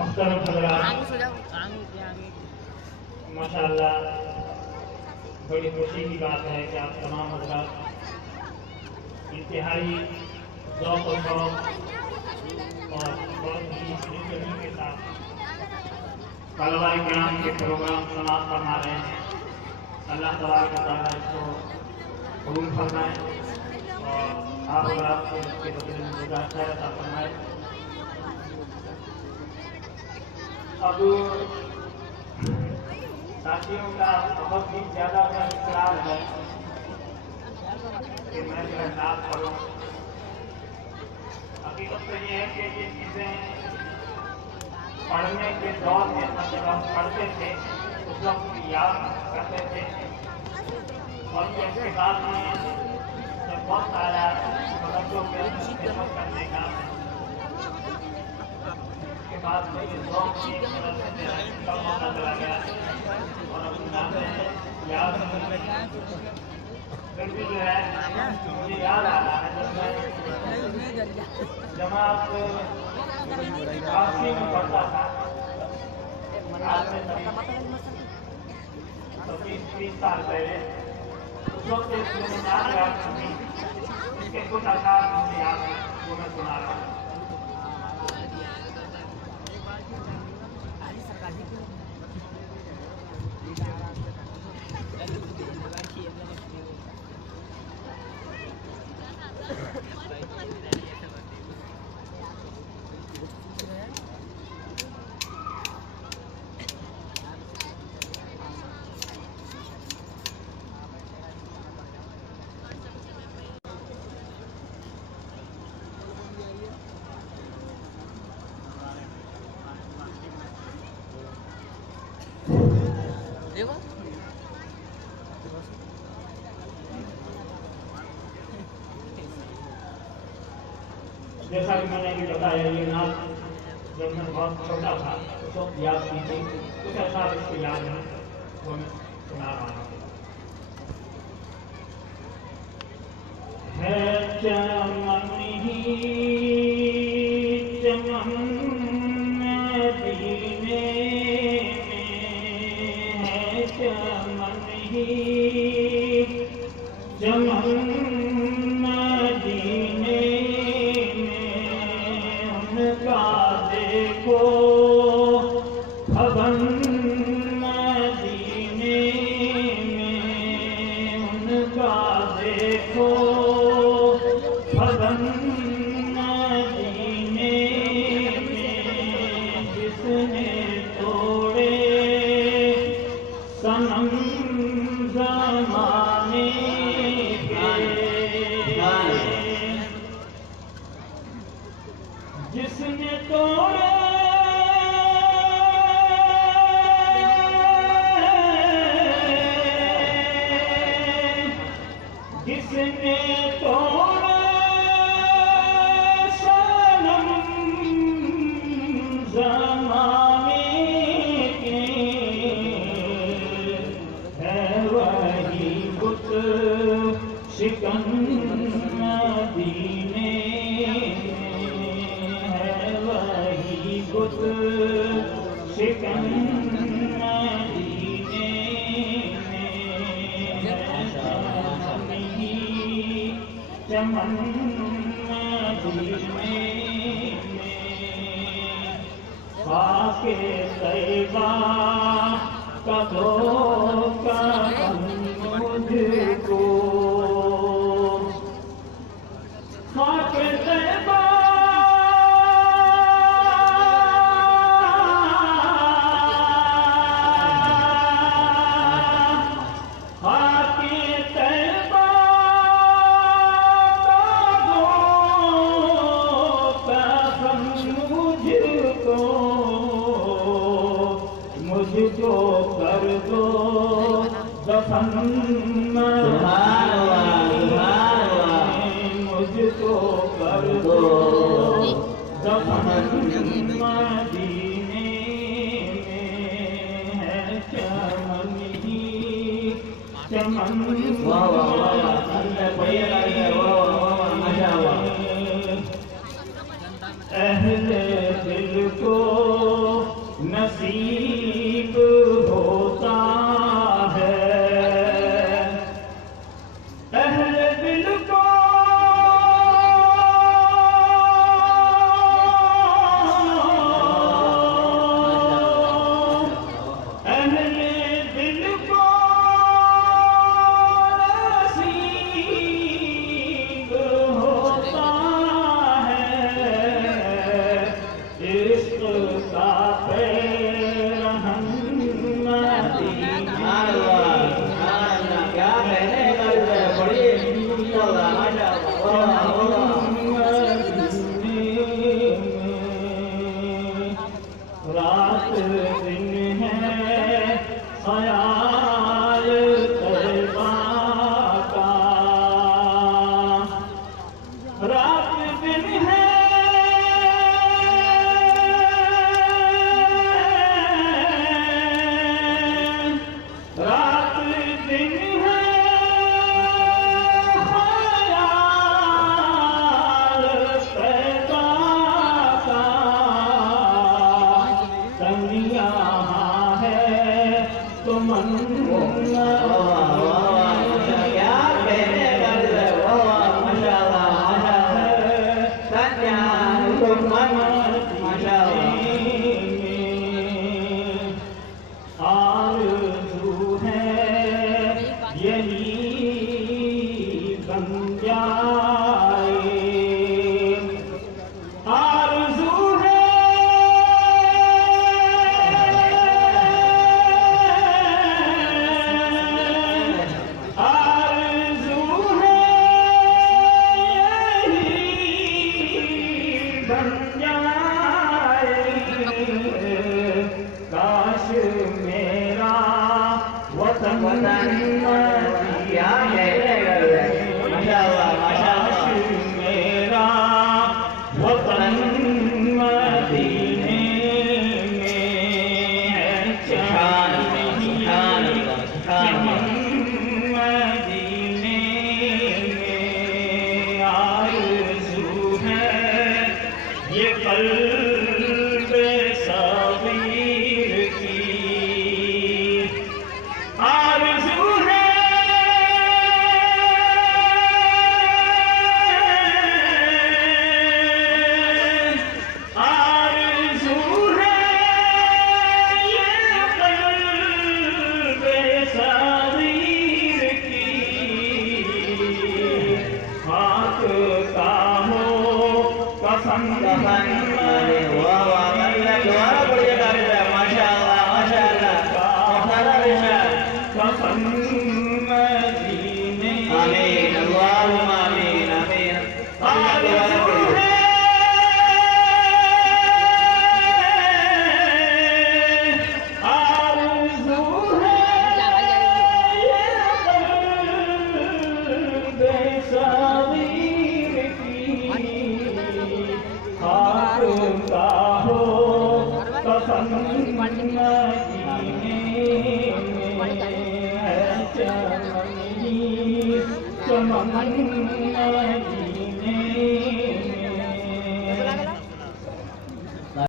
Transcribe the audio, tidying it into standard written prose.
मुहतरम हज़रात, माशाअल्लाह बड़ी खुशी की बात है कि आप तमाम हज़रात इंतहाई ज़ौक़ और शौक़ और बहुत ही दिलचस्पी के साथ तलबा किराम के प्रोग्राम समाप्त फरमा रहे हैं। अल्लाह तबारक व तआला इसको कबूल फरमाए और आप हज़रात को इसके बदले में जज़ा खैर अता फरमाए। अब साथियों का बहुत ही ज़्यादा इकरार है कि मैं जो है नाम पढ़ूँ। हकीकत तो ये है कि ये चीज़ें पढ़ने के दौर में जब हम पढ़ते थे उस वक्त याद करते थे और इसके बाद में जब बहुत आया बच्चों के खिदमत करने का उसके बाद में ये शौक की तरफ से मेरा कम मौका चला गया और अब नाम याद फिर भी जो है मुझे याद आ रहा है जब मैं जमात काशी में पढ़ता था आज से 20-30 साल पहले। उस वक्त एक सेमिनार याद थी, इसके कुछ अशार मुझे याद है वो मैं सुना रहा हूँ। जैसा कि मैंने अभी बताया ये नाम जब मैं बहुत छोटा था उस वक्त याद की थी, कुछ ऐसा इसको याद है वो मैं सुना रहा हूँ। है चमन ही चमन मदीने में, है चमन ही चमन भवन मदीने में, उनका देखो भवन मदीने में, जिसने तोड़े सनम ज़माने के, जिसने तोड़े जिसने तोड़ा सनम ज़माने के, है वही बुत शिकन मदीने में, है वही बुत शिकन मदीने चमन मदीने में, खाके तैबा का धोखा मुझको, खाके तैबा मुझको कर दो दफन मुझको कर दो दफन मदीने में, है चमन ही चमन अहले दिल को इश्क का पैरहन मदीना। क्या कहने का बड़ी रात दिन है ख्याल तैबा का, रात दिन है रात दिन है ख्याल तैबा का, यहाँ है तो मन क्या कहने का तो मन आरज़ू है यही बन जाए, आरज़ू है आरज़ू है यही बन जाए, काश मेरा वतन क्या काश मेरा वतन मदीने में है, चैन मदीने में आरज़ू है ये क़ल्ब सग़ीर की, आरज़ू है आरज़ू है ये क़ल्ब सग़ीर की, हाथ का हो कफन कफन मदीने आमीन अल्लाहुम्मा आमीन आमीन। आरज़ू है आरज़ू है ये क़ल्ब सग़ीर की, हाथ का हो कफन मदीने में है, चमन